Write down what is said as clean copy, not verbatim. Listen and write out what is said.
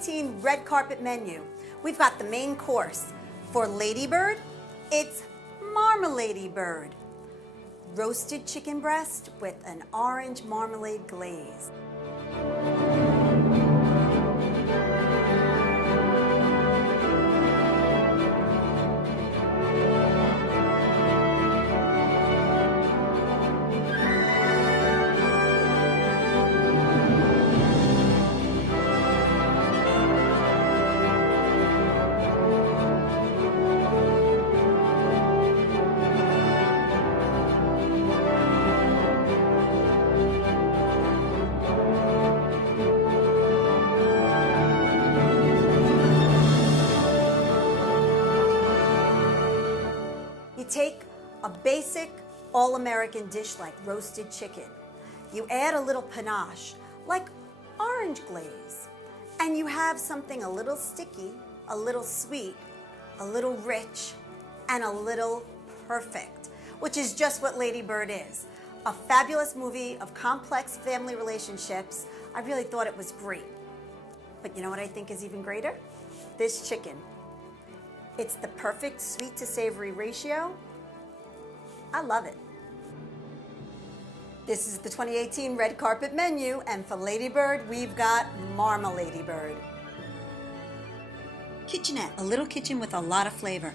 2018 red carpet menu. We've got the main course. For Ladybird, it's Marmalade Bird. Roasted chicken breast with an orange marmalade glaze. You take a basic all-American dish like roasted chicken. You add a little panache, like orange glaze, and you have something a little sticky, a little sweet, a little rich, and a little perfect, which is just what Ladybird is. A fabulous movie of complex family relationships. I really thought it was great. But you know what I think is even greater? This chicken. It's the perfect sweet to savory ratio. I love it. This is the 2018 red carpet menu, and for Ladybird, we've got Marmalade Bird. Kitchenette, a little kitchen with a lot of flavor.